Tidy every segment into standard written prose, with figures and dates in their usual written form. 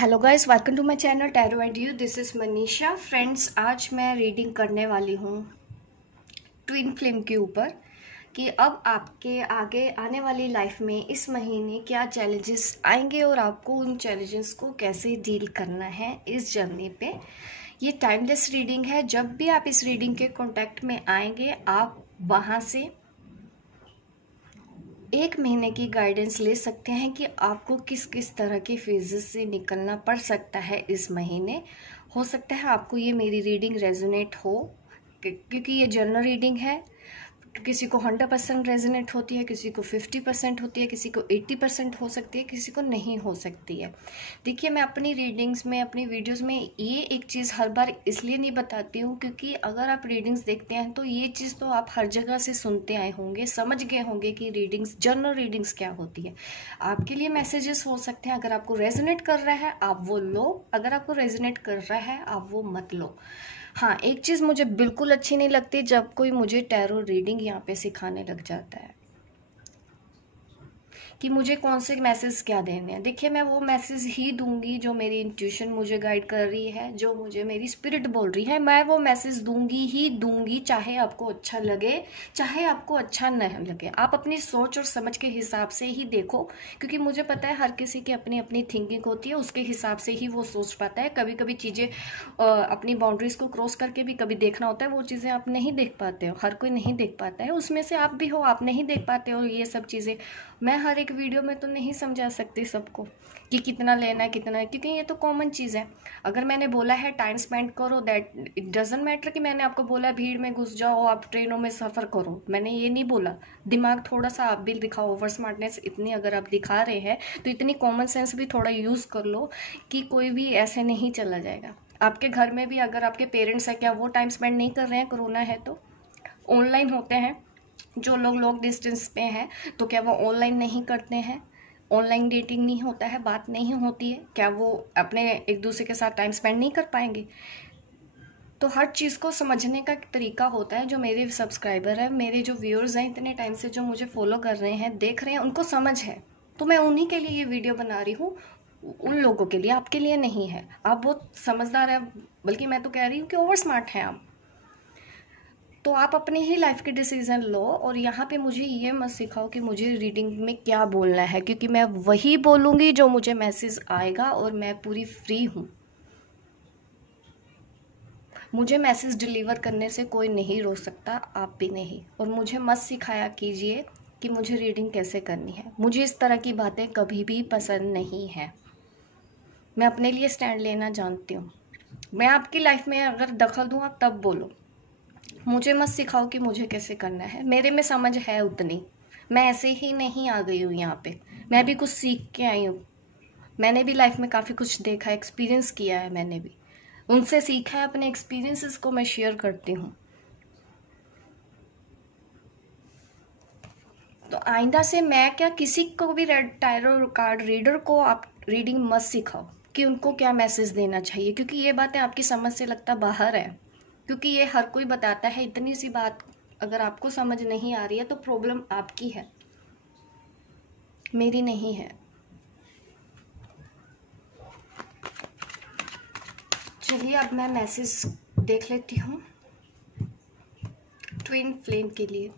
Hello guys, welcome to my channel tarot and you. This is Manisha. Friends, आज मैं reading करने वाली हूँ ट्विन फ्लेम के ऊपर कि अब आपके आगे आने वाली लाइफ में इस महीने क्या चैलेंजेस आएंगे और आपको उन चैलेंजेस को कैसे डील करना है इस जर्नी पे। ये टाइमलेस रीडिंग है। जब भी आप इस रीडिंग के कांटेक्ट में आएंगे, आप वहाँ से 1 महीने की गाइडेंस ले सकते हैं कि आपको किस किस तरह के फेजेस से निकलना पड़ सकता है इस महीने। हो सकता है आपको ये मेरी रीडिंग रेजोनेट हो, क्योंकि ये जनरल रीडिंग है। किसी को 100% रेजोनेट होती है, किसी को 50% होती है, किसी को 80% हो सकती है, किसी को नहीं हो सकती है। देखिए, मैं अपनी रीडिंग्स में, अपनी वीडियोस में ये एक चीज़ हर बार इसलिए नहीं बताती हूँ क्योंकि अगर आप रीडिंग्स देखते हैं तो ये चीज़ तो आप हर जगह से सुनते आए होंगे, समझ गए होंगे कि रीडिंग्स, जनरल रीडिंग्स क्या होती है। आपके लिए मैसेजेस हो सकते हैं। अगर आपको रेजोनेट कर रहा है आप वो लो, अगर आपको रेजोनेट कर रहा है आप वो मत लो। हाँ, एक चीज़ मुझे बिल्कुल अच्छी नहीं लगती, जब कोई मुझे टैरो रीडिंग यहाँ पे सिखाने लग जाता है कि मुझे कौन से मैसेज क्या देने हैं। देखिए, मैं वो मैसेज ही दूंगी जो मेरी इंट्यूशन मुझे गाइड कर रही है, जो मुझे मेरी स्पिरिट बोल रही है, मैं वो मैसेज दूंगी ही दूंगी, चाहे आपको अच्छा लगे चाहे आपको अच्छा नहीं लगे। आप अपनी सोच और समझ के हिसाब से ही देखो, क्योंकि मुझे पता है हर किसी की अपनी अपनी थिंकिंग होती है, उसके हिसाब से ही वो सोच पाता है। कभी कभी चीज़ें अपनी बाउंड्रीज को क्रॉस करके भी कभी देखना होता है, वो चीज़ें आप नहीं देख पाते हो, हर कोई नहीं देख पाता है, उसमें से आप भी हो, आप नहीं देख पाते हो ये सब चीज़ें। मैं हर एक वीडियो में तो नहीं समझा सकती सबको कि कितना लेना है कितना है, क्योंकि ये तो कॉमन चीज़ है। अगर मैंने बोला है टाइम स्पेंड करो, दैट इट डजेंट मैटर कि मैंने आपको बोला भीड़ में घुस जाओ, आप ट्रेनों में सफ़र करो, मैंने ये नहीं बोला। दिमाग थोड़ा सा आप भी दिखाओ, ओवर स्मार्टनेस इतनी अगर आप दिखा रहे हैं तो इतनी कॉमन सेंस भी थोड़ा यूज़ कर लो कि कोई भी ऐसे नहीं चला जाएगा। आपके घर में भी अगर आपके पेरेंट्स हैं, क्या वो टाइम स्पेंड नहीं कर रहे हैं? कोरोना है तो ऑनलाइन होते हैं। जो लोग लॉन्ग डिस्टेंस पे हैं तो क्या वो ऑनलाइन नहीं करते हैं? ऑनलाइन डेटिंग नहीं होता है, बात नहीं होती है, क्या वो अपने एक दूसरे के साथ टाइम स्पेंड नहीं कर पाएंगे? तो हर चीज़ को समझने का तरीका होता है। जो मेरे सब्सक्राइबर हैं, मेरे जो व्यूअर्स हैं, इतने टाइम से जो मुझे फॉलो कर रहे हैं, देख रहे हैं, उनको समझ है, तो मैं उन्हीं के लिए ये वीडियो बना रही हूँ। उन लोगों के लिए, आपके लिए नहीं है। आप बहुत समझदार हैं, बल्कि मैं तो कह रही हूँ कि ओवर स्मार्ट हैं आप। तो आप अपनी ही लाइफ के डिसीजन लो, और यहाँ पे मुझे ये मत सिखाओ कि मुझे रीडिंग में क्या बोलना है, क्योंकि मैं वही बोलूँगी जो मुझे मैसेज आएगा, और मैं पूरी फ्री हूँ। मुझे मैसेज डिलीवर करने से कोई नहीं रोक सकता, आप भी नहीं। और मुझे मत सिखाया कीजिए कि मुझे रीडिंग कैसे करनी है। मुझे इस तरह की बातें कभी भी पसंद नहीं है। मैं अपने लिए स्टैंड लेना जानती हूँ। मैं आपकी लाइफ में अगर दखल दूँ आप तब बोलो, मुझे मत सिखाओ कि मुझे कैसे करना है। मेरे में समझ है उतनी, मैं ऐसे ही नहीं आ गई हूँ यहाँ पे, मैं भी कुछ सीख के आई हूँ। मैंने भी लाइफ में काफ़ी कुछ देखा, एक्सपीरियंस किया है, मैंने भी उनसे सीखा है। अपने एक्सपीरियंसेस को मैं शेयर करती हूँ। तो आइंदा से मैं क्या, किसी को भी टैरो कार्ड रीडर को आप रीडिंग मत सिखाओ कि उनको क्या मैसेज देना चाहिए, क्योंकि ये बातें आपकी समझ से लगता बाहर है। क्योंकि ये हर कोई बताता है, इतनी सी बात अगर आपको समझ नहीं आ रही है तो प्रॉब्लम आपकी है, मेरी नहीं है। चलिए, अब मैं मैसेज देख लेती हूँ ट्विन फ्लेम के लिए।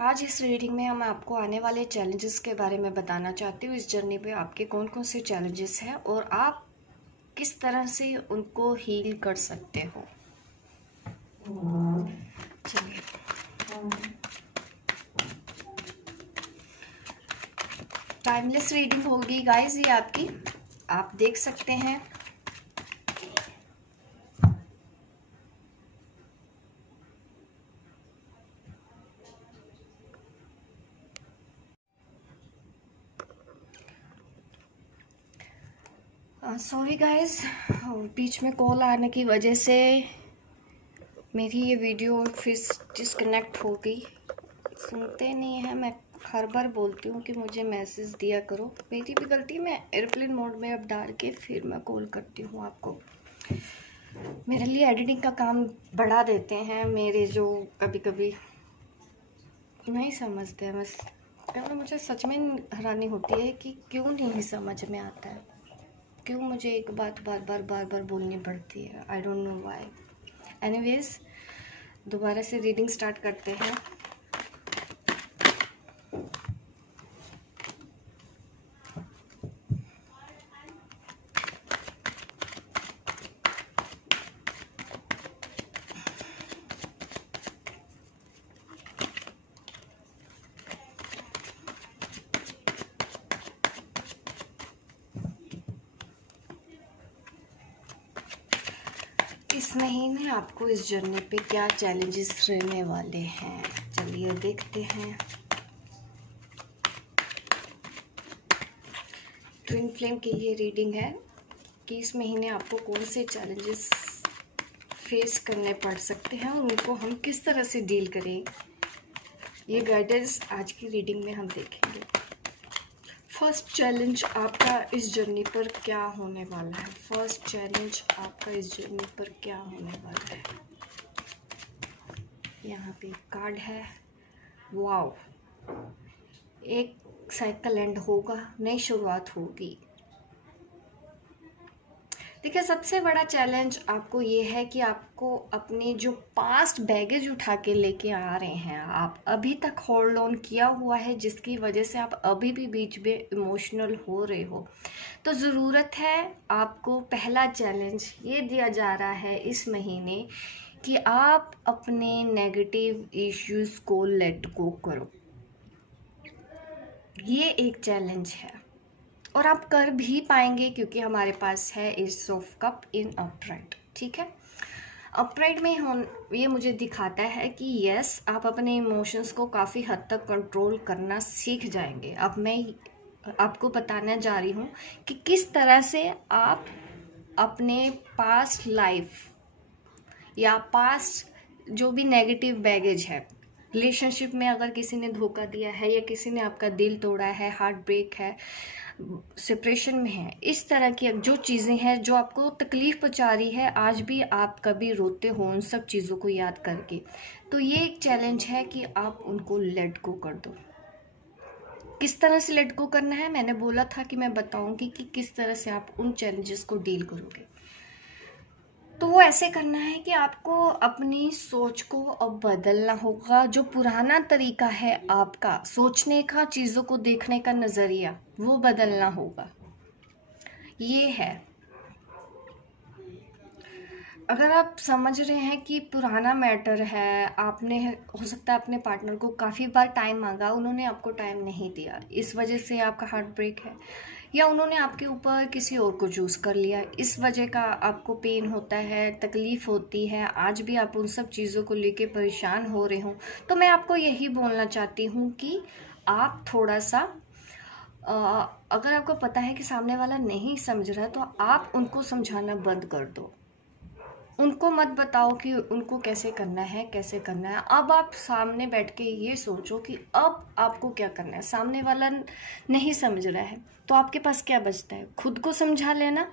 आज इस रीडिंग में हम आपको आने वाले चैलेंजेस के बारे में बताना चाहती हूँ। इस जर्नी पे आपके कौन कौन से चैलेंजेस हैं और आप किस तरह से उनको हील कर सकते हो। चलिए, टाइमलेस रीडिंग होगी गाइस ये आपकी, आप देख सकते हैं। सॉरी गाइस, बीच में कॉल आने की वजह से मेरी ये वीडियो फिर डिस्कनेक्ट हो गई। सुनते नहीं है, मैं हर बार बोलती हूँ कि मुझे मैसेज दिया करो, मेरी भी गलती। मैं एयरप्लेन मोड में अब डाल के फिर मैं कॉल करती हूँ आपको। मेरे लिए एडिटिंग का काम बढ़ा देते हैं मेरे जो कभी कभी नहीं समझते हैं। बस कभी मुझे सच में हैरानी होती है कि क्यों नहीं समझ में आता है, क्यों मुझे एक बात बार बार बार बार बोलनी पड़ती है। I don't know why. Anyways, दोबारा से रीडिंग स्टार्ट करते हैं। इस महीने आपको इस जर्नी पे क्या चैलेंजेस रहने वाले हैं, चलिए देखते हैं। ट्विन फ्लेम के लिए रीडिंग है कि इस महीने आपको कौन से चैलेंजेस फेस करने पड़ सकते हैं और उनको हम किस तरह से डील करें। ये गाइडेंस आज की रीडिंग में हम देखेंगे। फर्स्ट चैलेंज आपका इस जर्नी पर क्या होने वाला है। फर्स्ट चैलेंज आपका इस जर्नी पर क्या होने वाला है। यहाँ पे कार्ड है, वाओ, एक साइकिल एंड होगा, नई शुरुआत होगी। देखिए, सबसे बड़ा चैलेंज आपको ये है कि आपको अपने जो पास्ट बैगेज उठा के लेके आ रहे हैं, आप अभी तक होल्ड ऑन किया हुआ है, जिसकी वजह से आप अभी भी बीच में इमोशनल हो रहे हो। तो ज़रूरत है आपको, पहला चैलेंज ये दिया जा रहा है इस महीने कि आप अपने नेगेटिव इश्यूज को लेट गो करो। ये एक चैलेंज है और आप कर भी पाएंगे क्योंकि हमारे पास है S of cup in upright. ठीक है, अपराइट में ये मुझे दिखाता है कि यस, आप अपने इमोशंस को काफ़ी हद तक कंट्रोल करना सीख जाएंगे। अब मैं आपको बताने जा रही हूँ कि किस तरह से आप अपने पास्ट लाइफ या पास्ट जो भी नेगेटिव बैगेज है, रिलेशनशिप में अगर किसी ने धोखा दिया है या किसी ने आपका दिल तोड़ा है, हार्ट ब्रेक है, सेपरेशन में है, इस तरह की जो चीज़ें हैं जो आपको तकलीफ पहुंचा रही है, आज भी आप कभी रोते हो उन सब चीज़ों को याद करके, तो ये एक चैलेंज है कि आप उनको लेट गो कर दो। किस तरह से लेट गो करना है, मैंने बोला था कि मैं बताऊंगी कि किस तरह से आप उन चैलेंजेस को डील करोगे। तो वो ऐसे करना है कि आपको अपनी सोच को अब बदलना होगा। जो पुराना तरीका है आपका सोचने का, चीज़ों को देखने का नज़रिया, वो बदलना होगा। ये है, अगर आप समझ रहे हैं कि पुराना मैटर है, आपने हो सकता है अपने पार्टनर को काफ़ी बार टाइम मांगा, उन्होंने आपको टाइम नहीं दिया, इस वजह से आपका हार्ट ब्रेक है, या उन्होंने आपके ऊपर किसी और को चूज़ कर लिया, इस वजह का आपको पेन होता है, तकलीफ़ होती है, आज भी आप उन सब चीज़ों को लेके परेशान हो रहे हो, तो मैं आपको यही बोलना चाहती हूँ कि आप थोड़ा सा अगर आपको पता है कि सामने वाला नहीं समझ रहा है, तो आप उनको समझाना बंद कर दो। उनको मत बताओ कि उनको कैसे करना है, कैसे करना है। अब आप सामने बैठ के ये सोचो कि अब आपको क्या करना है। सामने वाला नहीं समझ रहा है तो आपके पास क्या बचता है, खुद को समझा लेना,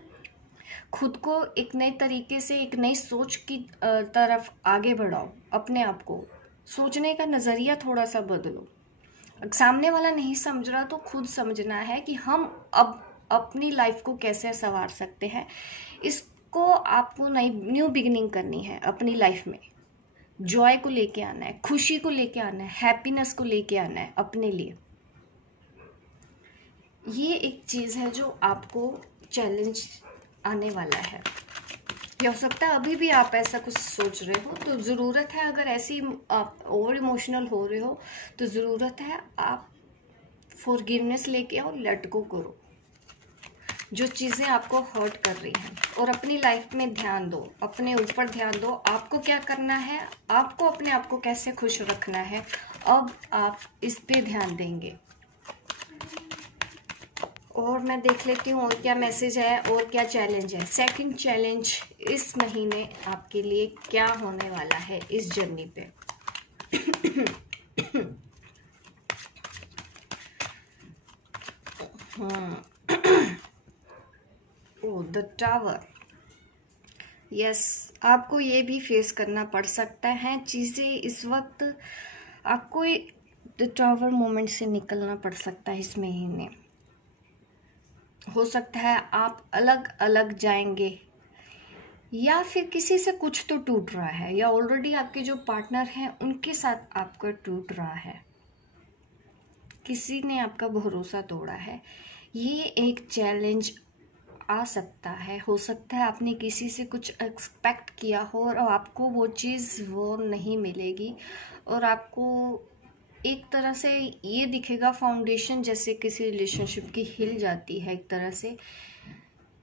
खुद को एक नए तरीके से, एक नई सोच की तरफ आगे बढ़ाओ। अपने आप को सोचने का नज़रिया थोड़ा सा बदलो। सामने वाला नहीं समझ रहा तो खुद समझना है कि हम अब अपनी लाइफ को कैसे संवार सकते हैं। इसको आपको नई न्यू बिगिनिंग करनी है अपनी लाइफ में। जॉय को लेके आना है, खुशी को लेके आना है, हैप्पीनेस को लेके आना है अपने लिए। ये एक चीज़ है जो आपको चैलेंज आने वाला है। या हो सकता है अभी भी आप ऐसा कुछ सोच रहे हो, तो ज़रूरत है, अगर ऐसी आप ओवर इमोशनल हो रहे हो तो ज़रूरत है आप फॉरगिवनेस लेके आओ, लेट गो करो जो चीज़ें आपको हर्ट कर रही हैं, और अपनी लाइफ में ध्यान दो, अपने ऊपर ध्यान दो। आपको क्या करना है, आपको अपने आप को कैसे खुश रखना है, अब आप इस पे ध्यान देंगे। और मैं देख लेती हूँ और क्या मैसेज है और क्या चैलेंज है। सेकंड चैलेंज इस महीने आपके लिए क्या होने वाला है इस जर्नी पे। ओ, द टावर। यस, आपको ये भी फेस करना पड़ सकता है चीज़ें। इस वक्त आपको द टावर मोमेंट से निकलना पड़ सकता है इस महीने। हो सकता है आप अलग अलग जाएंगे, या फिर किसी से कुछ तो टूट रहा है, या ऑलरेडी आपके जो पार्टनर हैं उनके साथ आपका टूट रहा है, किसी ने आपका भरोसा तोड़ा है। ये एक चैलेंज आ सकता है। हो सकता है आपने किसी से कुछ एक्सपेक्ट किया हो और आपको वो चीज़ वो नहीं मिलेगी, और आपको एक तरह से ये दिखेगा फाउंडेशन जैसे किसी रिलेशनशिप की हिल जाती है एक तरह से।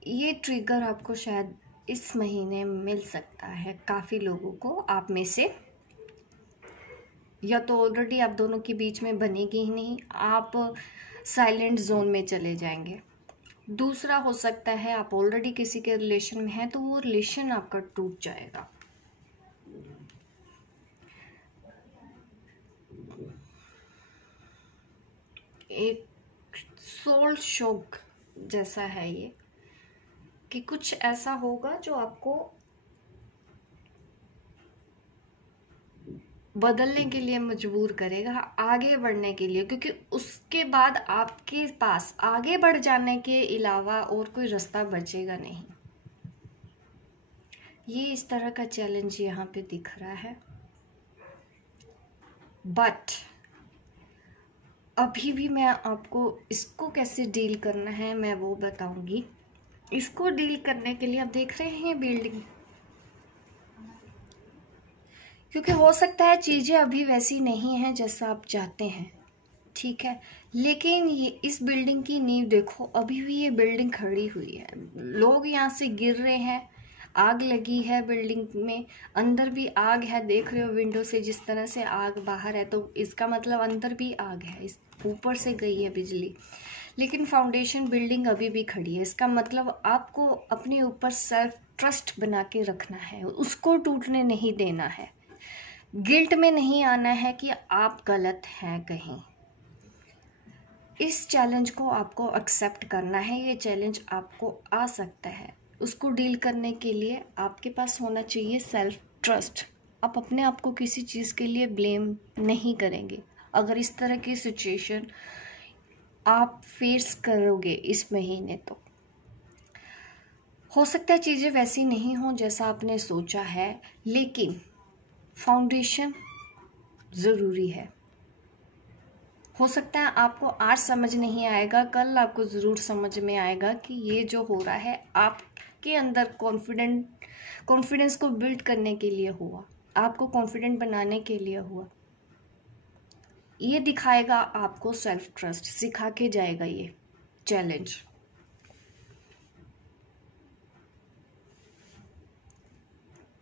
ये ट्रिगर आपको शायद इस महीने मिल सकता है काफ़ी लोगों को। आप में से या तो ऑलरेडी आप दोनों के बीच में बनेगी ही नहीं, आप साइलेंट जोन में चले जाएंगे। दूसरा हो सकता है आप ऑलरेडी किसी के रिलेशन में हैं, तो वो रिलेशन आपका टूट जाएगा। एक सोल शॉक जैसा है ये, कि कुछ ऐसा होगा जो आपको बदलने के लिए मजबूर करेगा, आगे बढ़ने के लिए, क्योंकि उसके बाद आपके पास आगे बढ़ जाने के अलावा और कोई रास्ता बचेगा नहीं। ये इस तरह का चैलेंज यहाँ पे दिख रहा है। बट अभी भी मैं आपको इसको कैसे डील करना है मैं वो बताऊंगी। इसको डील करने के लिए आप देख रहे हैं बिल्डिंग, क्योंकि हो सकता है चीज़ें अभी वैसी नहीं हैं जैसा आप चाहते हैं, ठीक है, लेकिन ये इस बिल्डिंग की नींव देखो, अभी भी ये बिल्डिंग खड़ी हुई है। लोग यहाँ से गिर रहे हैं, आग लगी है बिल्डिंग में, अंदर भी आग है, देख रहे हो विंडो से जिस तरह से आग बाहर है, तो इसका मतलब अंदर भी आग है, इस ऊपर से गई है बिजली, लेकिन फाउंडेशन बिल्डिंग अभी भी खड़ी है। इसका मतलब आपको अपने ऊपर सेल्फ ट्रस्ट बना के रखना है, उसको टूटने नहीं देना है, गिल्ट में नहीं आना है कि आप गलत हैं कहीं। इस चैलेंज को आपको एक्सेप्ट करना है। ये चैलेंज आपको आ सकता है, उसको डील करने के लिए आपके पास होना चाहिए सेल्फ ट्रस्ट। आप अपने आप को किसी चीज़ के लिए ब्लेम नहीं करेंगे। अगर इस तरह की सिचुएशन आप फेस करोगे इस महीने, तो हो सकता है चीज़ें वैसी नहीं हो जैसा आपने सोचा है, लेकिन फाउंडेशन ज़रूरी है। हो सकता है आपको आज समझ नहीं आएगा, कल आपको ज़रूर समझ में आएगा कि ये जो हो रहा है आपके अंदर कॉन्फिडेंस को बिल्ड करने के लिए हुआ, आपको कॉन्फिडेंट बनाने के लिए हुआ। ये दिखाएगा आपको सेल्फ ट्रस्ट, सिखा के जाएगा ये चैलेंज।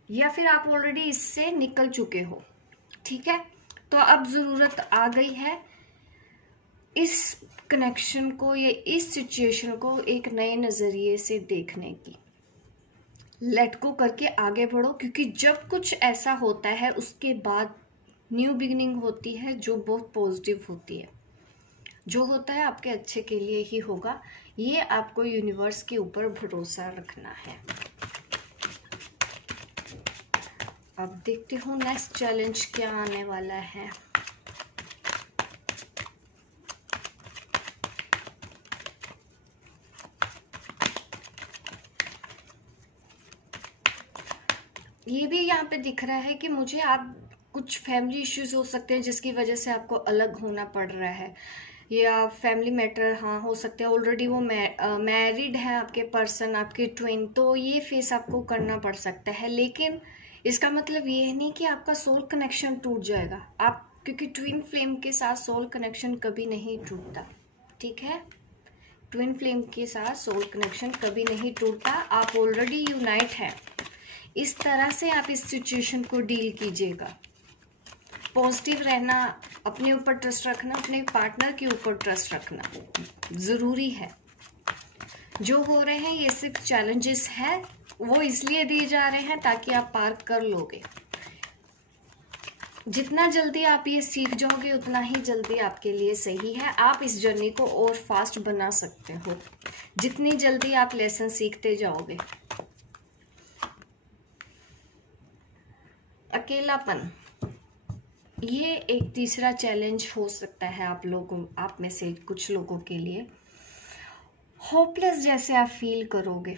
या फिर आप ऑलरेडी इससे निकल चुके हो, ठीक है, तो अब ज़रूरत आ गई है इस कनेक्शन को या इस सिचुएशन को एक नए नज़रिए से देखने की। लेट गो करके आगे बढ़ो, क्योंकि जब कुछ ऐसा होता है उसके बाद न्यू बिगिनिंग होती है जो बहुत पॉजिटिव होती है। जो होता है आपके अच्छे के लिए ही होगा। ये आपको यूनिवर्स के ऊपर भरोसा रखना है। अब देखते हो नेक्स्ट चैलेंज क्या आने वाला है। ये भी यहाँ पे दिख रहा है कि मुझे आप कुछ फैमिली इश्यूज हो सकते हैं जिसकी वजह से आपको अलग होना पड़ रहा है, या फैमिली मैटर हाँ हो सकता है ऑलरेडी वो मैरिड है आपके पर्सन, आपके ट्विन, तो ये फेस आपको करना पड़ सकता है। लेकिन इसका मतलब ये नहीं कि आपका सोल कनेक्शन टूट जाएगा, आप क्योंकि ट्विन फ्लेम के साथ सोल कनेक्शन कभी नहीं टूटता, ठीक है, ट्विन फ्लेम के साथ सोल कनेक्शन कभी नहीं टूटता। आप ऑलरेडी यूनाइट हैं। इस तरह से आप इस सिचुएशन को डील कीजिएगा। पॉजिटिव रहना, अपने ऊपर ट्रस्ट रखना, अपने पार्टनर के ऊपर ट्रस्ट रखना ज़रूरी है। जो हो रहे हैं ये सिर्फ चैलेंजेस हैं, वो इसलिए दिए जा रहे हैं ताकि आप पार कर लोगे। जितना जल्दी आप ये सीख जाओगे उतना ही जल्दी आपके लिए सही है। आप इस जर्नी को और फास्ट बना सकते हो जितनी जल्दी आप लेसन सीखते जाओगे। अकेलापन, ये एक तीसरा चैलेंज हो सकता है आप में से कुछ लोगों के लिए। होपलेस जैसे आप फील करोगे,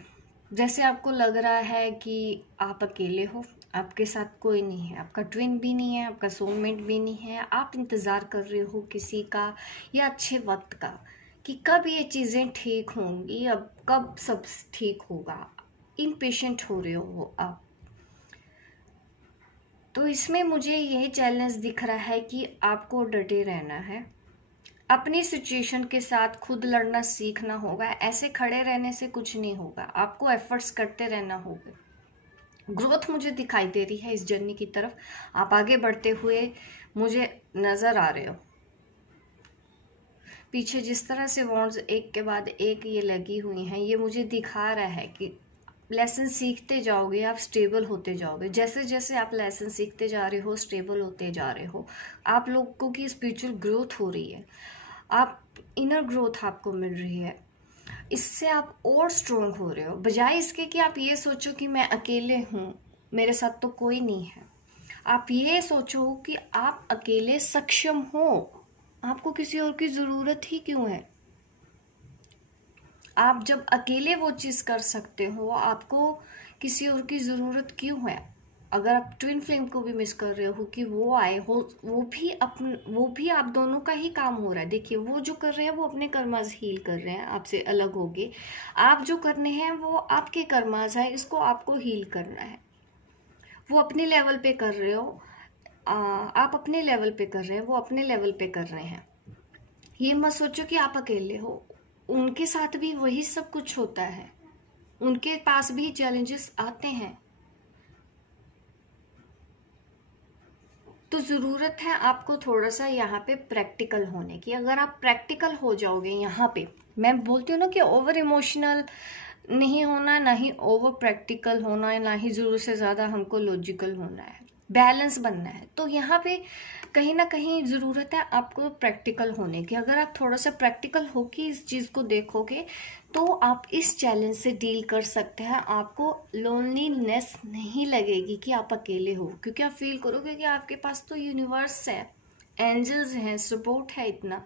जैसे आपको लग रहा है कि आप अकेले हो, आपके साथ कोई नहीं है, आपका ट्विन भी नहीं है, आपका सोलमेट भी नहीं है। आप इंतज़ार कर रहे हो किसी का या अच्छे वक्त का, कि कब ये चीज़ें ठीक होंगी, अब कब सब ठीक होगा। इम्पेशेंट हो रहे हो आप। तो इसमें मुझे यही चैलेंज दिख रहा है कि आपको डटे रहना है, अपनी सिचुएशन के साथ खुद लड़ना सीखना होगा। ऐसे खड़े रहने से कुछ नहीं होगा, आपको एफर्ट्स करते रहना होगा। ग्रोथ मुझे दिखाई दे रही है इस जर्नी की तरफ, आप आगे बढ़ते हुए मुझे नजर आ रहे हो। पीछे जिस तरह से वॉन्ड्स एक के बाद एक ये लगी हुई हैं, ये मुझे दिखा रहा है कि लेसन सीखते जाओगे, आप स्टेबल होते जाओगे। जैसे जैसे आप लेसन सीखते जा रहे हो, स्टेबल होते जा रहे हो, आप लोगों की स्पिरिचुअल ग्रोथ हो रही है, आप इनर ग्रोथ आपको मिल रही है। इससे आप और स्ट्रोंग हो रहे हो, बजाय इसके कि आप ये सोचो कि मैं अकेले हूँ, मेरे साथ तो कोई नहीं है। आप ये सोचो कि आप अकेले सक्षम हो, आपको किसी और की ज़रूरत ही क्यों है। आप जब अकेले वो चीज़ कर सकते हो, आपको किसी और की ज़रूरत क्यों है। अगर आप ट्विन फ्लेम को भी मिस कर रहे हो कि वो आए हो, वो भी आप दोनों का ही काम हो रहा है। देखिए, वो जो कर रहे हैं वो अपने कर्माज हील कर रहे हैं, आपसे अलग होगे। आप जो करने हैं वो आपके कर्माज है, इसको आपको हील करना है। वो अपने लेवल पे कर रहे हो, आप अपने लेवल पे कर रहे हैं, वो अपने लेवल पे कर रहे हैं। ये मत सोचो कि आप अकेले हो, उनके साथ भी वही सब कुछ होता है, उनके पास भी चैलेंजेस आते हैं। तो ज़रूरत है आपको थोड़ा सा यहाँ पे प्रैक्टिकल होने की। अगर आप प्रैक्टिकल हो जाओगे यहाँ पे, मैं बोलती हूँ ना कि ओवर इमोशनल नहीं होना, ना ही ओवर प्रैक्टिकल होना है, ना ही ज़रूरत से ज़्यादा हमको लॉजिकल होना है, बैलेंस बनना है। तो यहाँ पे कहीं ना कहीं ज़रूरत है आपको प्रैक्टिकल होने की। अगर आप थोड़ा सा प्रैक्टिकल होके इस चीज़ को देखोगे तो आप इस चैलेंज से डील कर सकते हैं। आपको लोनलीनेस नहीं लगेगी कि आप अकेले हो, क्योंकि आप फील करोगे कि आपके पास तो यूनिवर्स है, एंजल्स हैं, सपोर्ट है इतना,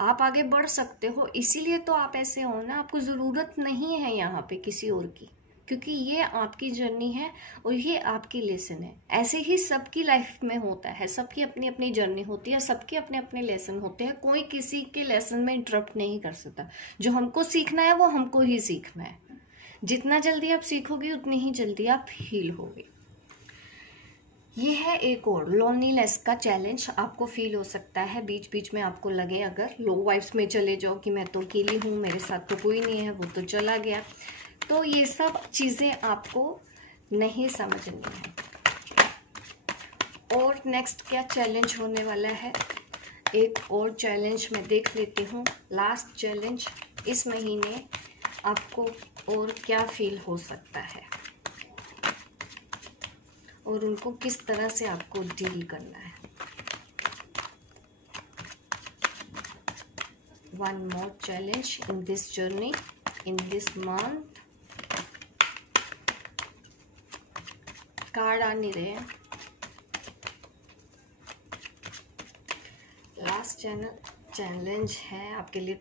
आप आगे बढ़ सकते हो। इसीलिए तो आप ऐसे हो ना, आपको ज़रूरत नहीं है यहाँ पे किसी और की, क्योंकि ये आपकी जर्नी है और ये आपकी लेसन है। ऐसे ही सबकी लाइफ में होता है, सबकी अपनी अपनी जर्नी होती है, सबके अपने अपने लेसन होते हैं। कोई किसी के लेसन में इंटरप्ट नहीं कर सकता। जो हमको सीखना है वो हमको ही सीखना है। जितना जल्दी आप सीखोगे उतनी ही जल्दी आप हील होगे। ये है एक और लोनलीनेस का चैलेंज। आपको फील हो सकता है बीच बीच में, आपको लगे अगर लो वाइब्स में चले जाओ कि मैं तो अकेली हूँ, मेरे साथ तो कोई नहीं है, वो तो चला गया। तो ये सब चीज़ें आपको नहीं समझनी है। और नेक्स्ट क्या चैलेंज होने वाला है, एक और चैलेंज मैं देख लेती हूँ। लास्ट चैलेंज इस महीने आपको और क्या फील हो सकता है और उनको किस तरह से आपको डील करना है। One more challenge in this journey, in this month. Card आ नहीं रहे हैं। लास्ट चैलेंज है आपके लिए।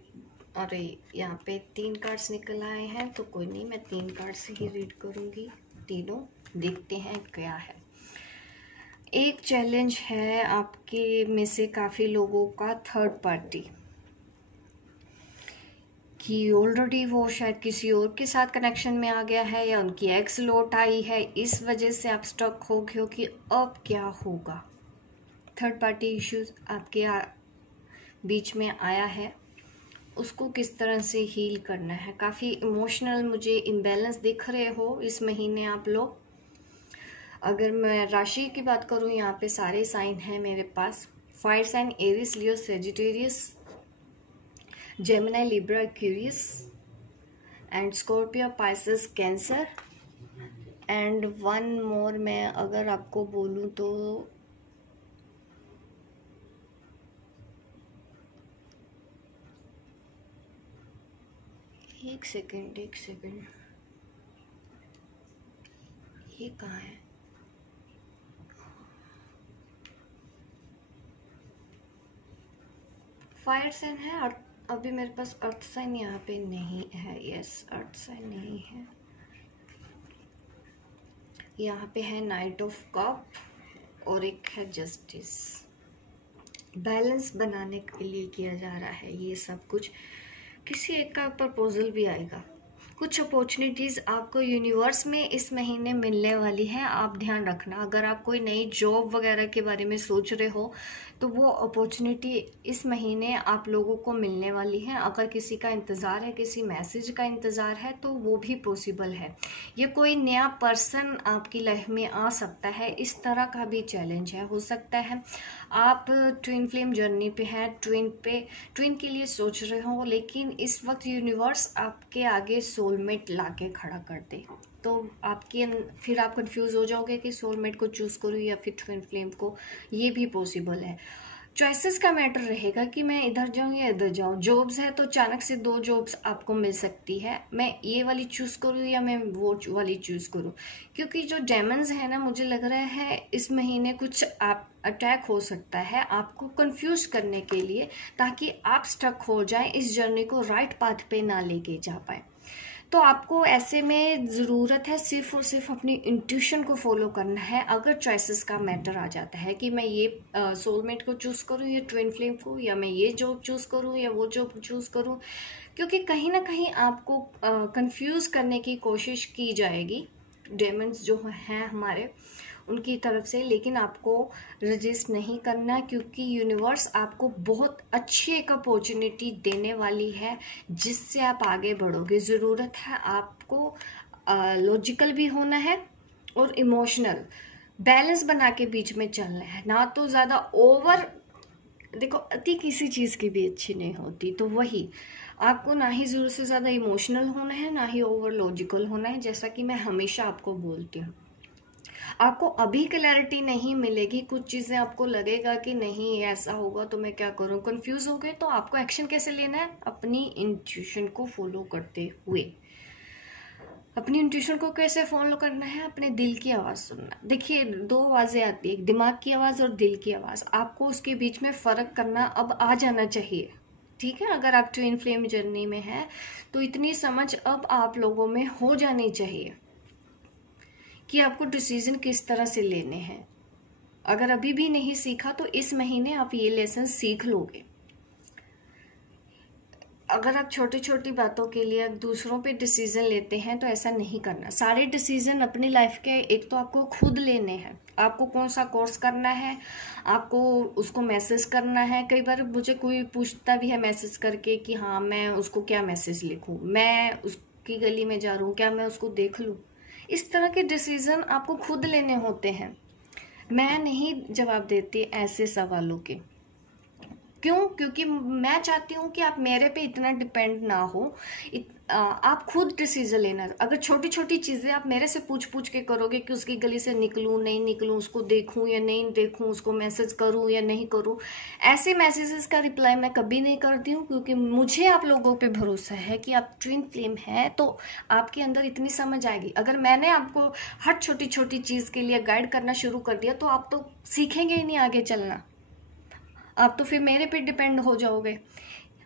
अरे यहाँ पे 3 कार्ड्स निकल आए हैं, तो कोई नहीं, मैं 3 कार्ड से ही रीड करूँगी तीनों, देखते हैं क्या है। एक चैलेंज है आपके में से काफ़ी लोगों का थर्ड पार्टी, कि ऑलरेडी वो शायद किसी और के साथ कनेक्शन में आ गया है या उनकी एक्स लौट आई है, इस वजह से आप स्टक हो गए हो कि अब क्या होगा। थर्ड पार्टी इश्यूज आपके बीच में आया है, उसको किस तरह से हील करना है। काफ़ी इमोशनल मुझे इम्बैलेंस दिख रहे हो इस महीने आप लोग। अगर मैं राशि की बात करूं, यहाँ पे सारे साइन हैं मेरे पास। Fire sign Aries, Leo, Sagittarius, Gemini, Libra, Aquarius and Scorpio, Pisces, Cancer. And one more मैं अगर आपको बोलूं तो एक सेकेंड, ये कहाँ है। फायर साइन है और अभी मेरे पास अर्थ साइन यहाँ पे नहीं है। यस, अर्थ साइन नहीं है। यहाँ पे है नाइट ऑफ कप और एक है जस्टिस। बैलेंस बनाने के लिए किया जा रहा है ये सब कुछ। किसी एक का प्रपोजल भी आएगा। कुछ अपॉर्चुनिटीज़ आपको यूनिवर्स में इस महीने मिलने वाली हैं, आप ध्यान रखना। अगर आप कोई नई जॉब वगैरह के बारे में सोच रहे हो तो वो अपॉर्चुनिटी इस महीने आप लोगों को मिलने वाली है। अगर किसी का इंतज़ार है, किसी मैसेज का इंतज़ार है, तो वो भी पॉसिबल है। ये कोई नया पर्सन आपकी लाइफ में आ सकता है, इस तरह का भी चैलेंज है। हो सकता है आप ट्विन फ्लेम जर्नी पे हैं, ट्विन के लिए सोच रहे हो, लेकिन इस वक्त यूनिवर्स आपके आगे सोलमेट लाके खड़ा कर दे तो फिर आप कंफ्यूज हो जाओगे कि सोलमेट को चूज करूँ या फिर ट्विन फ्लेम को। ये भी पॉसिबल है। चॉइसेस का मैटर रहेगा कि मैं इधर जाऊं या इधर जाऊं। जॉब्स है तो अचानक से 2 जॉब्स आपको मिल सकती है। मैं ये वाली चूज करूं या मैं वो वाली चूज करूं, क्योंकि जो डेमन्स है ना, मुझे लग रहा है इस महीने कुछ आप अटैक हो सकता है आपको कंफ्यूज करने के लिए, ताकि आप स्टक हो जाए, इस जर्नी को राइट पाथ पे ना लेके जा पाए। तो आपको ऐसे में ज़रूरत है सिर्फ और सिर्फ अपनी इंट्यूशन को फॉलो करना है। अगर चॉइसेस का मैटर आ जाता है कि मैं ये सोलमेट को चूज़ करूँ या ट्विन फ्लेम को, या मैं ये जॉब चूज़ करूँ या वो जॉब चूज़ करूँ, क्योंकि कहीं ना कहीं आपको कंफ्यूज करने की कोशिश की जाएगी डेमन्स जो हैं हमारे उनकी तरफ से। लेकिन आपको रजिस्ट नहीं करना, क्योंकि यूनिवर्स आपको बहुत अच्छी एक अपॉर्चुनिटी देने वाली है जिससे आप आगे बढ़ोगे। ज़रूरत है आपको लॉजिकल भी होना है और इमोशनल बैलेंस बना के बीच में चलना है। ना तो ज़्यादा ओवर, देखो अति किसी चीज़ की भी अच्छी नहीं होती, तो वही आपको ना ही ज़रूरत से ज़्यादा इमोशनल होना है, ना ही ओवर लॉजिकल होना है। जैसा कि मैं हमेशा आपको बोलती हूँ, आपको अभी क्लैरिटी नहीं मिलेगी। कुछ चीज़ें आपको लगेगा कि नहीं ऐसा होगा तो मैं क्या करूँ, कंफ्यूज हो गए, तो आपको एक्शन कैसे लेना है, अपनी इंट्यूशन को फॉलो करते हुए। अपनी इंट्यूशन को कैसे फॉलो करना है, अपने दिल की आवाज़ सुनना। देखिए 2 आवाज़ें आती है, एक दिमाग की आवाज़ और दिल की आवाज़। आपको उसके बीच में फ़र्क करना अब आ जाना चाहिए, ठीक है। अगर आप ट्विन फ्लेम जर्नी में हैं तो इतनी समझ अब आप लोगों में हो जानी चाहिए कि आपको डिसीजन किस तरह से लेने हैं। अगर अभी भी नहीं सीखा तो इस महीने आप ये लेसन सीख लोगे। अगर आप छोटी छोटी बातों के लिए दूसरों पे डिसीजन लेते हैं तो ऐसा नहीं करना। सारे डिसीजन अपनी लाइफ के एक तो आपको खुद लेने हैं। आपको कौन सा कोर्स करना है, आपको उसको मैसेज करना है। कई बार मुझे कोई पूछता भी है मैसेज करके कि हाँ मैं उसको क्या मैसेज लिखूं, मैं उसकी गली में जा रहा हूँ, क्या मैं उसको देख लूँ। इस तरह के डिसीजन आपको खुद लेने होते हैं। मैं नहीं जवाब देती ऐसे सवालों के। क्यों? क्योंकि मैं चाहती हूँ कि आप मेरे पे इतना डिपेंड ना हो। आप खुद डिसीजन लेना। अगर छोटी छोटी चीज़ें आप मेरे से पूछ पूछ के करोगे कि उसकी गली से निकलूँ नहीं निकलूँ, उसको देखूँ या नहीं देखूँ, उसको मैसेज करूँ या नहीं करूँ, ऐसे मैसेजेस का रिप्लाई मैं कभी नहीं करती हूँ। क्योंकि मुझे आप लोगों पे भरोसा है कि आप ट्विन फ्लेम है तो आपके अंदर इतनी समझ आएगी। अगर मैंने आपको हर छोटी छोटी चीज़ के लिए गाइड करना शुरू कर दिया तो आप तो सीखेंगे ही नहीं आगे चलना, आप तो फिर मेरे पे डिपेंड हो जाओगे।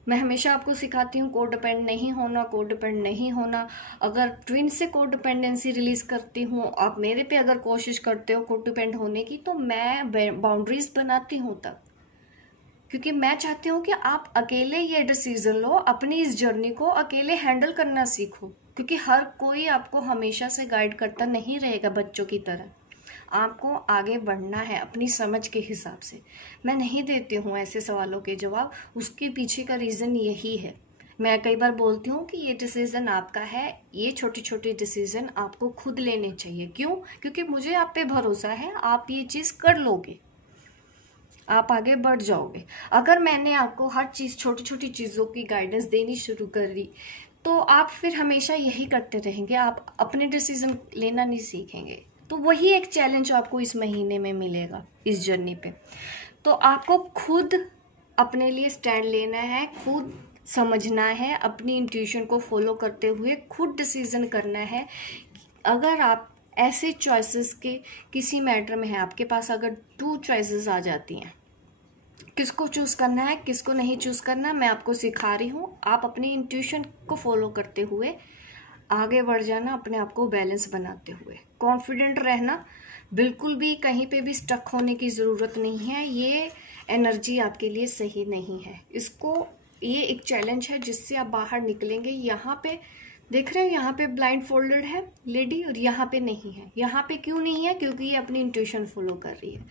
मैं हमेशा आपको सिखाती हूँ को डिपेंड नहीं होना, को डिपेंड नहीं होना। अगर ट्विन से को डिपेंडेंसी रिलीज करती हूँ, आप मेरे पे अगर कोशिश करते हो को डिपेंड होने की, तो मैं बाउंड्रीज बनाती हूँ तब। क्योंकि मैं चाहती हूँ कि आप अकेले ये डिसीजन लो, अपनी इस जर्नी को अकेले हैंडल करना सीखो। क्योंकि हर कोई आपको हमेशा से गाइड करता नहीं रहेगा बच्चों की तरह। आपको आगे बढ़ना है अपनी समझ के हिसाब से। मैं नहीं देती हूँ ऐसे सवालों के जवाब, उसके पीछे का रीज़न यही है। मैं कई बार बोलती हूँ कि ये डिसीज़न आपका है, ये छोटी छोटी डिसीज़न आपको खुद लेने चाहिए। क्यों? क्योंकि मुझे आप पे भरोसा है, आप ये चीज़ कर लोगे, आप आगे बढ़ जाओगे। अगर मैंने आपको हर चीज़ छोटी छोटी चीज़ों की गाइडेंस देनी शुरू कर दी तो आप फिर हमेशा यही करते रहेंगे, आप अपने डिसीज़न लेना नहीं सीखेंगे। तो वही एक चैलेंज आपको इस महीने में मिलेगा इस जर्नी पे। तो आपको खुद अपने लिए स्टैंड लेना है, खुद समझना है, अपनी इंट्यूशन को फॉलो करते हुए खुद डिसीजन करना है। अगर आप ऐसे चॉइसेस के किसी मैटर में है, आपके पास अगर 2 चॉइसेस आ जाती हैं किसको चूज़ करना है, किसको नहीं चूज़ करना, मैं आपको सिखा रही हूँ। आप अपनी इंट्यूशन को फॉलो करते हुए आगे बढ़ जाना, अपने आप को बैलेंस बनाते हुए कॉन्फिडेंट रहना। बिल्कुल भी कहीं पे भी स्टक होने की ज़रूरत नहीं है। ये एनर्जी आपके लिए सही नहीं है। ये एक चैलेंज है जिससे आप बाहर निकलेंगे। यहाँ पे देख रहे हो, यहाँ पे ब्लाइंड फोल्डेड है लेडी और यहाँ पे नहीं है। यहाँ पे क्यों नहीं है? क्योंकि ये अपनी इंट्यूशन फॉलो कर रही है।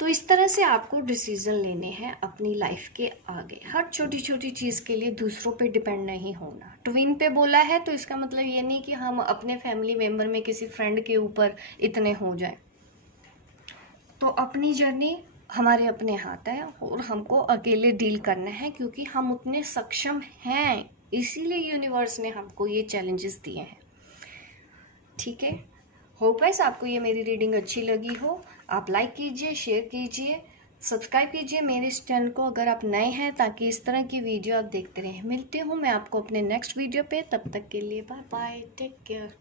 तो इस तरह से आपको डिसीजन लेने हैं अपनी लाइफ के आगे। हर छोटी छोटी चीज़ के लिए दूसरों पे डिपेंड नहीं होना। ट्विन पे बोला है तो इसका मतलब ये नहीं कि हम अपने फैमिली मेम्बर में किसी फ्रेंड के ऊपर इतने हो जाएं। तो अपनी जर्नी हमारे अपने हाथ है और हमको अकेले डील करना है, क्योंकि हम उतने सक्षम हैं। इसीलिए यूनिवर्स ने हमको ये चैलेंजेस दिए हैं। ठीक है, होप गाइस आपको ये मेरी रीडिंग अच्छी लगी हो। आप लाइक कीजिए, शेयर कीजिए, सब्सक्राइब कीजिए मेरे इस चैनल को अगर आप नए हैं, ताकि इस तरह की वीडियो आप देखते रहें। मिलती हूँ मैं आपको अपने नेक्स्ट वीडियो पे। तब तक के लिए बाय बाय, टेक केयर।